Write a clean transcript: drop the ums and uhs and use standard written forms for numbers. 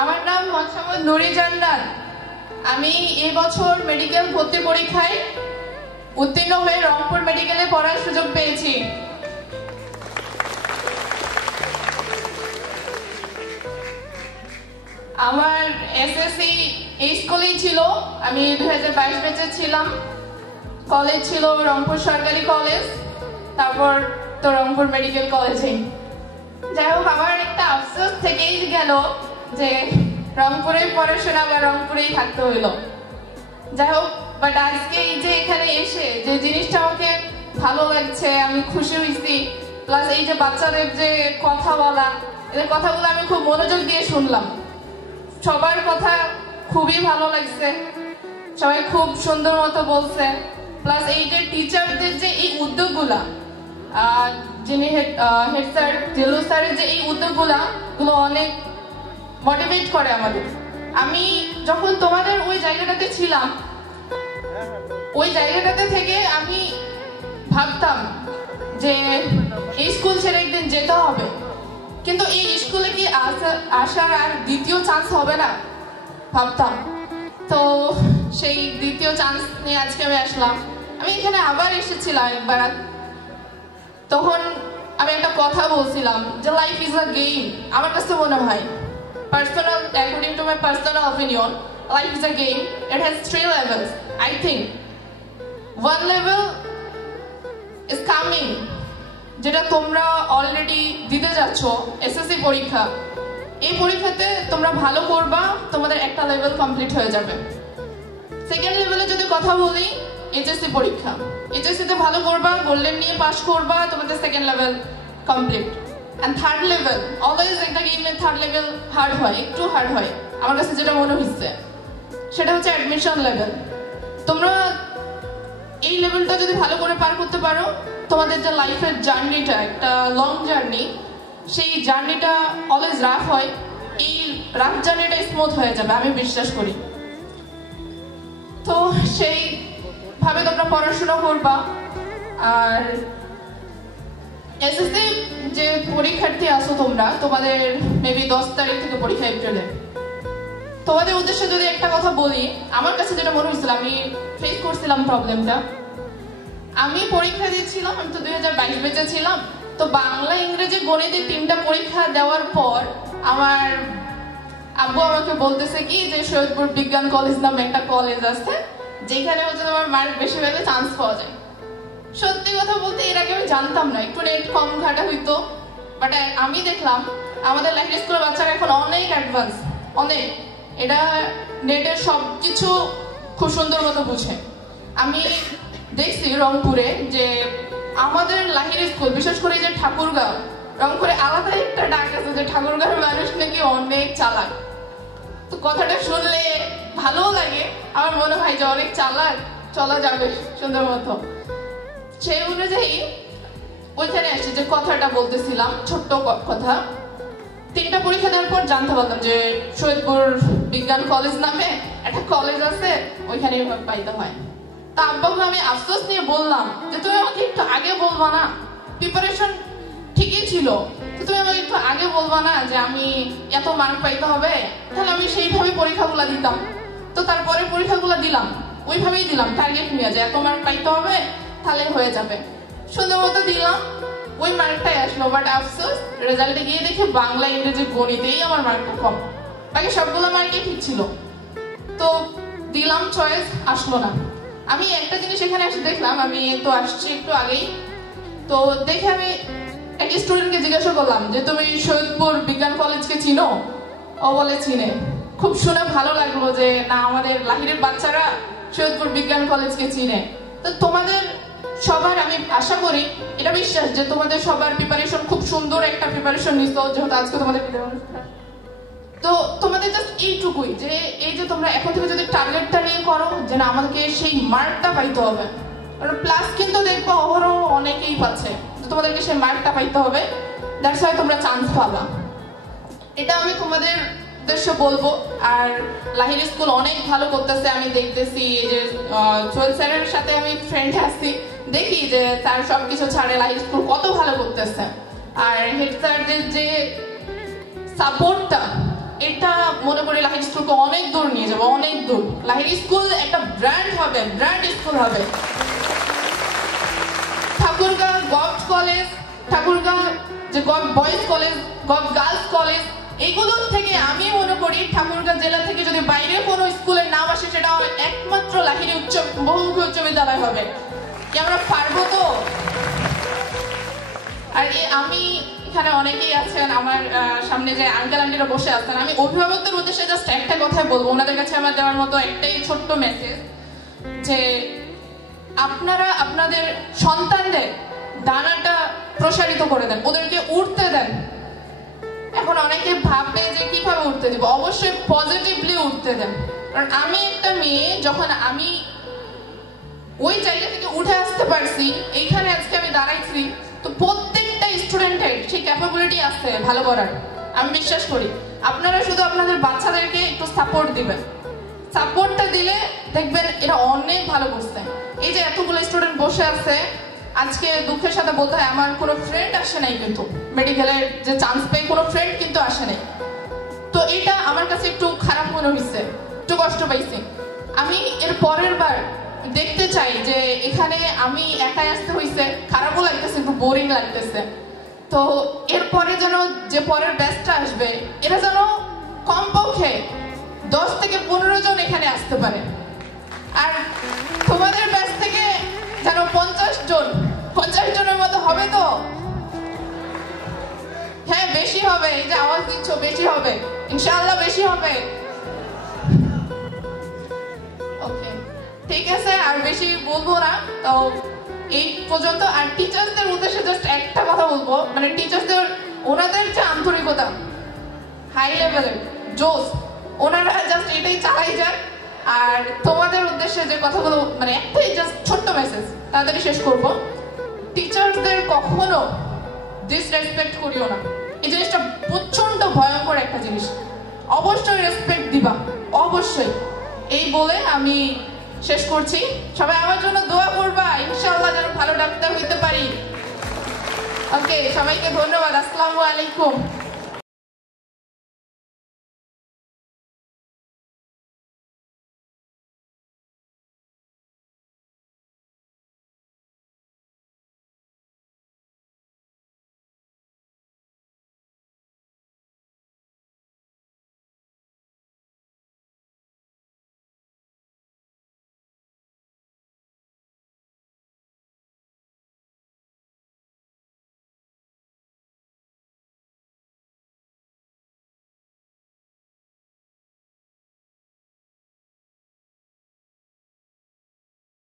আমার নাম মোহাম্মদ নুরি জান্নাত। আমি এই বছর মেডিকেল ভর্তি পরীক্ষায় উত্তীর্ণ হয়ে রংপুর মেডিকেলে পড়ার সুযোগ পেয়েছি। আমার এসএসসি এই স্কুলেই ছিল। আমি 2022 ব্যাচে ছিলাম। কলেজ ছিল রংপুর সরকারি কলেজ, তারপর তো রংপুর মেডিকেল কলেজে। যাই হোক, আমার একটা আফসোস থেকেই গেল যে রংপুরে পড়াশোনা বা রংপুরেই থাকতে হইলো। যাই হোক, বাট আজকে এই যে এখানে এসে যে জিনিসটা আমাকে ভালো লাগছে, আমি খুশি হয়েছি। প্লাস এই যে বাচ্চাদের যে কথা বলা, এদের কথাগুলো আমি খুব মনোযোগ দিয়ে শুনলাম। সবার কথা খুবই ভালো লাগছে, সবাই খুব সুন্দর মতো বলছে। প্লাস এই যে টিচারদের যে এই উদ্যোগগুলা, যিনি হেড স্যার জেলু স্যারের যে এই উদ্যোগগুলো অনেক মোটিভেট করে আমাদের। আমি যখন তোমাদের ওই জায়গাটাতে ছিলাম, ওই জায়গাটাতে থেকে আমি ভাবতাম যে এই স্কুল ছেড়ে একদিন যেতে হবে, কিন্তু এই স্কুলে কি আসার আর দ্বিতীয় চান্স হবে না ভাবতাম। তো সেই দ্বিতীয় চান্স নিয়ে আজকে আমি আসলাম। আমি এখানে আবার এসেছিলাম একবার, তখন আমি একটা কথা বলছিলাম যে লাইফ ইজ আ গেম। আমার কাছে মনে হয়, personal, according to my personal opinion, life is a game. It has 3 levels. I think one level is coming, যেটা তোমরা অলরেডি দিতে যাচ্ছ, এসএসসি পরীক্ষা। এই পরীক্ষাতে তোমরা ভালো করবা, তোমাদের একটা লেভেল কমপ্লিট হয়ে যাবে। সেকেন্ড লেভেলে যদি কথা বলি, এইচএসসি পরীক্ষা। এইচএসসিতে ভালো করবা, গোল্ডেন নিয়ে পাস করবা, তোমাদের second level complete. And third level, always একটা গেমের থার্ড লেভেল হার্ড হয়, একটু হার্ড হয় আমার কাছে যেটা মনে হচ্ছে, সেটা হচ্ছে অ্যাডমিশন লেভেল। তোমরা এই লেভেলটা যদি ভালো করে পার করতে পারো, তোমাদের যে লাইফের জার্নিটা, একটা লং জার্নি, সেই জার্নিটা অলওয়েজ রাফ হয়, এই রাফ জার্নিটা স্মুথ হয়ে যাবে, আমি বিশ্বাস করি। তো সেইভাবে তোমরা পড়াশোনা করবা। আর এসএসসি যে পরীক্ষার্থী আছো তোমরা, তোমাদের মেবি 10 তারিখ থেকে পরীক্ষা এপ্রিলে। তোমাদের উদ্দেশ্যে যদি একটা কথা বলি, আমার কাছে যেটা মনে হয়েছিল, আমি ফেস করছিলাম প্রবলেমটা। আমি পরীক্ষা দিয়েছিলাম, আমি তো 2022 ব্যাচে ছিলাম। তো বাংলা, ইংরেজি, গণিতে 3টা পরীক্ষা দেওয়ার পর আমার আব্বু আমাকে বলতেছে কি যে সৈয়দপুর বিজ্ঞান কলেজ নামে একটা কলেজ আছে, যেখানে হচ্ছে তোমার মার্ক বেশি পেলে চান্স পাওয়া যায়। সত্যি কথা বলতে এর আগে আমি জানতাম না, একটু নেট কম ঘাটা হইতো। বাট আমি দেখলাম আমাদের লাইফ স্কুলের বাচ্চারা এখন অনেক অ্যাডভান্স, অনেক। এটা নেটের সবকিছু খুব সুন্দর মতো বুঝে। আমি দেখছি রংপুরে যে আমাদের লাহিড়ী স্কুল, বিশেষ করে যে ঠাকুরগাঁও, রংপুরে আলাদা একটা ডাক আছে যে ঠাকুরগাঁওয়ের মানুষ নাকি অনেক চালাক। তো কথাটা শুনলে ভালো লাগে, আমার মনে হয় যে অনেক চালাক, চলা যাবে সুন্দর মতো। সেই অনুযায়ী ওইখানে আসছে যে কথাটা বলতেছিলাম, ছোট্ট কথা। 3টা পরীক্ষা দেওয়ার পর জানতে পারলাম যে সৈয়দপুর বিজ্ঞান কলেজ নামে একটা কলেজ আছে, ওইখানে পাইতে হয়। তা আব্বাকে আমি আফসোস নিয়ে বললাম যে তুমি আমাকে একটু আগে বলবা না, প্রিপারেশন ঠিকই ছিল, তো তুমি আমাকে একটু আগে বলবা না যে আমি এত মার্ক পাইতে হবে, তাহলে আমি সেইভাবে পরীক্ষাগুলো দিতাম। তো তারপরে পরীক্ষাগুলো দিলাম, ওইভাবেই দিলাম, টার্গেট নিয়ে যে এত মার্ক পাইতে হবে, তাহলে হয়ে যাবে। সুন্দর মতো দিলাম, ওই মার্কটাই আসলো। বাট আফসোস, রেজাল্টে গিয়ে দেখি বাংলা, ইংরেজি, গণিতেই আমার মার্কটা কম, বাকি সবগুলো মার্কই ঠিক ছিল। তো দিলাম, চয়েস আসলো না। আমি একটা জিনিস এখানে এসে দেখলাম, আমি তো আসছি একটু আগেই, তো দেখে আমি এক স্টুডেন্টকে জিজ্ঞাসা করলাম যে তুমি সৈয়দপুর বিজ্ঞান কলেজকে চিনো? ও বলে চিনে। খুব শুনে ভালো লাগলো যে না, আমাদের লাহিড়ীর বাচ্চারা সৈয়দপুর বিজ্ঞান কলেজকে চিনে। তো তোমাদের সবার, আমি আশা করি, এটা বিশ্বাস যে তোমাদের সবার প্রিপারেশন, খুব সুন্দর একটা প্রিপারেশন নিছো, যেহেতু আজকে তোমাদের বিদায় অনুষ্ঠান। তো তোমাদের জাস্ট এইটুকুই যে এই যে তোমরা এখন থেকে যদি টার্গেটটা নিয়ে করো যে না আমাদেরকে সেই মার্কটা পাইতে হবে, প্লাস কিন্তু দেখবো অহরহ অনেকেই পাচ্ছে, তোমাদেরকে সেই মার্কটা পাইতে হবে, দ্যাটস ওয়াই তোমরা চান্স পাবা। এটা আমি তোমাদের উদ্দেশ্যে বলবো। আর লাহিড়ী স্কুল অনেক ভালো করতেছে, আমি দেখতেছি এই যে সোহেল স্যারের সাথে আমি ফ্রেন্ডে আসছি, দেখি যে স্যার সবকিছু ছাড়ে লাহিড়ী স্কুল কত ভালো করতেছে। আর হেড স্যারদের যে সাপোর্টটা, এটা মনে স্কুলকে অনেক দূর নিয়ে যাবো, অনেক দূর। লাহিড়ী স্কুল একটা ব্র্যান্ড হবে, ব্র্যান্ড স্কুল হবে। ঠাকুরগাঁও গভর্নমেন্ট কলেজ, ঠাকুরগাঁও যে বয়েজ কলেজ, গার্লস কলেজ, এগুলোর থেকে আমি মনে করি ঠাকুরগাঁও জেলা থেকে যদি বাইরে কোনো স্কুলের নাম আসে সেটা একমাত্র লাহিড়ী বহুমুখী উচ্চ বিদ্যালয় হবে। কি আমরা পারবো তো? আর আমি এখানে অনেকেই আছেন, আমার সামনে যে আঙ্কেল আন্টিরা বসে আছেন, আমি অভিভাবকদের উদ্দেশ্যে জাস্ট একটা কথাই বলবো, ওনাদের কাছে আমার দেওয়ার মতো একটাই ছোট্ট মেসেজ, যে আপনারা আপনাদের সন্তানদের ডানাটা প্রসারিত করে দেন, ওদেরকে উঠতে দেন। এখন অনেকে ভাববে যে কিভাবে উঠতে দিব, অবশ্যই পজিটিভলি উঠতে দেন। কারণ আমি একটা মেয়ে, যখন আমি ওই জায়গা থেকে উঠে আসতে পারছি, এইখানে আজকে আমি দাঁড়াইছি, তো প্রত্যেকটা স্টুডেন্টের সেই ক্যাপাবিলিটি আছে ভালো করার। আমি বিশ্বাস করি আপনারা শুধু আপনাদের বাচ্চাদেরকে একটু সাপোর্ট দিবেন, সাপোর্টটা দিলে দেখবেন এরা অনেক ভালো করছে। এই যে এতগুলো স্টুডেন্ট বসে আছে, আজকে দুঃখের সাথে বলতে হয় আমার কোনো ফ্রেন্ড আসে নাই, কিন্তু মেডিকেলের যে চান্স পেয়ে কোনো ফ্রেন্ড কিন্তু আসে নাই। তো এটা আমার কাছে একটু খারাপ মনে হয়েছে, একটু কষ্ট পাইছি। আমি এর পরের বার দেখতে চাই যে এখানে আমি একাই আসতে হয়েছে, খারাপও লাগতেছে, একটু বোরিং লাগতেছে। তো এরপরে যেন যে পরের ব্যাচটা আসবে, এরা যেন কমপক্ষে 10 থেকে 15 জন এখানে আসতে পারে। আর তোমাদের ব্যাচ থেকে যেন 50 জনের মতো হবে। তো হ্যাঁ, বেশি হবে। এই যে আওয়াজ দিচ্ছ, বেশি হবে ইনশাআল্লাহ, বেশি হবে। ওকে, ঠিক আছে, আর বেশি বলবো না। তো এই পর্যন্ত। আর টিচার্সদের উদ্দেশ্যে জাস্ট একটা কথা বলবো, মানে টিচার্সদের ওনাদের যে আন্তরিকতা, হাই লেভেলের জোস, ওনারা জাস্ট এটাই চালাই যান। আর তোমাদের উদ্দেশ্যে যে কথাগুলো, মানে একটাই জাস্ট ছোট্ট মেসেজ, তাড়াতাড়ি শেষ করব। টিচার্সদের কখনো ডিসরেসপেক্ট করিও না, এই জিনিসটা প্রচন্ড ভয়ঙ্কর একটা জিনিস। অবশ্যই রেসপেক্ট দিবা, অবশ্যই। এই বলে আমি শেষ করছি। সবাই আমার জন্য দোয়া করবা, ইনশাআল্লাহ যেন ভালো ডাক্তার হইতে পারি। ওকে, সবাইকে ধন্যবাদ। আসসালামু আলাইকুম।